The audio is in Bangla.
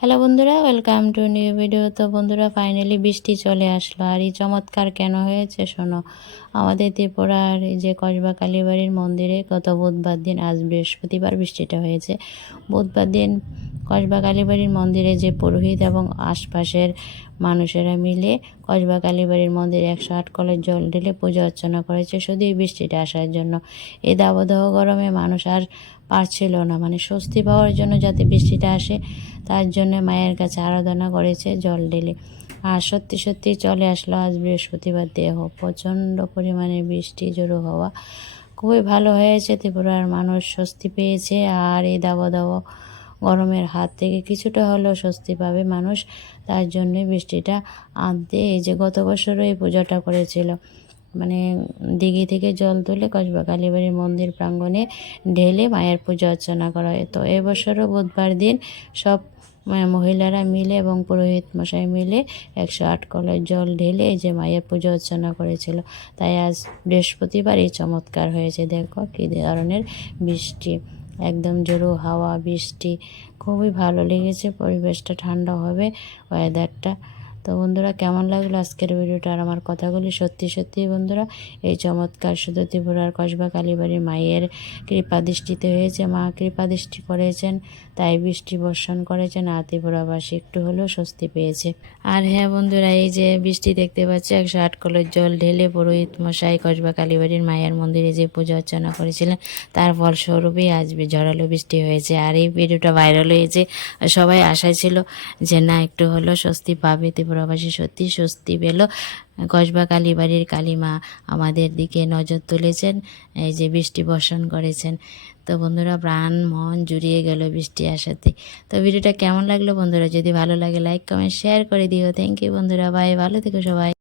হ্যালো বন্ধুরা, ওয়েলকাম টু নিউ ভিডিও। তো বন্ধুরা, ফাইনালি বৃষ্টি চলে আসলো। আর এই চমৎকার কেন হয়েছে শোনো? আমাদের ত্রিপুরার এই যে কসবা কালীবাড়ির মন্দিরে গত বুধবার দিন, আজ বৃহস্পতিবার বৃষ্টিটা হয়েছে। বুধবার দিন কসবা কালীবাড়ির মন্দিরে যে পুরোহিত এবং আশপাশের মানুষেরা মিলে কসবা কালীবাড়ির মন্দিরে একশো আট কলের জল ঢেলে পূজা অর্চনা করেছে। শুধু এই বৃষ্টিটা আসার জন্য। এই দাবদাহ গরমে মানুষ আর পারছিল না। মানে স্বস্তি পাওয়ার জন্য যাতে বৃষ্টিটা আসে, তার জন্য মায়ের কাছে আরাধনা করেছে জল ঢেলে। আর সত্যি সত্যি চলে আসলো আজ বৃহস্পতিবার দেহ। প্রচণ্ড পরিমাণে বৃষ্টি জোরো হওয়া খুবই ভালো হয়েছে। ত্রিপুরার মানুষ স্বস্তি পেয়েছে। আর এই দাবদাহ গরমের হাত থেকে কিছুটা হলেও স্বস্তি পাবে মানুষ। তার জন্যে বৃষ্টিটা আনতে এই যে গত বছরও এই পূজাটা করেছিল। মানে দিঘি থেকে জল তুলে কসবা কালীবাড়ির মন্দির প্রাঙ্গণে ঢেলে মায়ের পূজা অর্চনা করা হয়। তো এবছরও বুধবার দিন সব মহিলারা মিলে এবং পুরোহিত মশাই মিলে একশো আট কলের জল ঢেলে এই যে মায়ের পুজো অর্চনা করেছিল। তাই আজ বৃহস্পতিবার এই চমৎকার হয়েছে। দেখো কী ধরনের বৃষ্টি। একদম জোরো হাওয়া বৃষ্টি খুবই ভালো লেগেছে পরিবেশটা ঠান্ডা হবে ওয়েদারটা তো বন্ধুরা, কেমন লাগল আজকের ভিডিওটা আর আমার কথাগুলি? সত্যি সত্যি বন্ধুরা, এই চমৎকার শুধু ত্রিপুরার কসবা কালীবাড়ির মায়ের কৃপা দৃষ্টিতে হয়েছে। মা কৃপা দৃষ্টি করেছেন, তাই বৃষ্টি বর্ষণ করেছেন আর ত্রিপুরাবাসী একটু হলেও স্বস্তি পেয়েছে। আর হ্যাঁ বন্ধুরা, এই যে বৃষ্টি দেখতে পাচ্ছি, একশো আট কলের জল ঢেলে পুরোহিত মশাই কসবা কালীবাড়ির মায়ের মন্দিরে যে পূজা অর্চনা করেছিলেন। তার ফলস্বরূপই আজ ঝড়ালো বৃষ্টি হয়েছে। আর এই ভিডিওটা ভাইরাল হয়েছে। সবাই আশায় ছিল যে না, একটু হলেও স্বস্তি পাবে ত্রিপুরাবাসী সত্যি স্বস্তি পেল। কসবা কালীবাড়ির কালীমা আমাদের দিকে নজর তুলেছেন, এই যে বৃষ্টি বর্ষণ করেছেন। তো বন্ধুরা, প্রাণ মন জুড়িয়ে গেল বৃষ্টি আসাতে। তো ভিডিওটা কেমন লাগল বন্ধুরা? যদি ভালো লাগে লাইক কমেন্ট শেয়ার করে দিও। থ্যাংক ইউ বন্ধুরা বাই ভালো থেকো সবাই।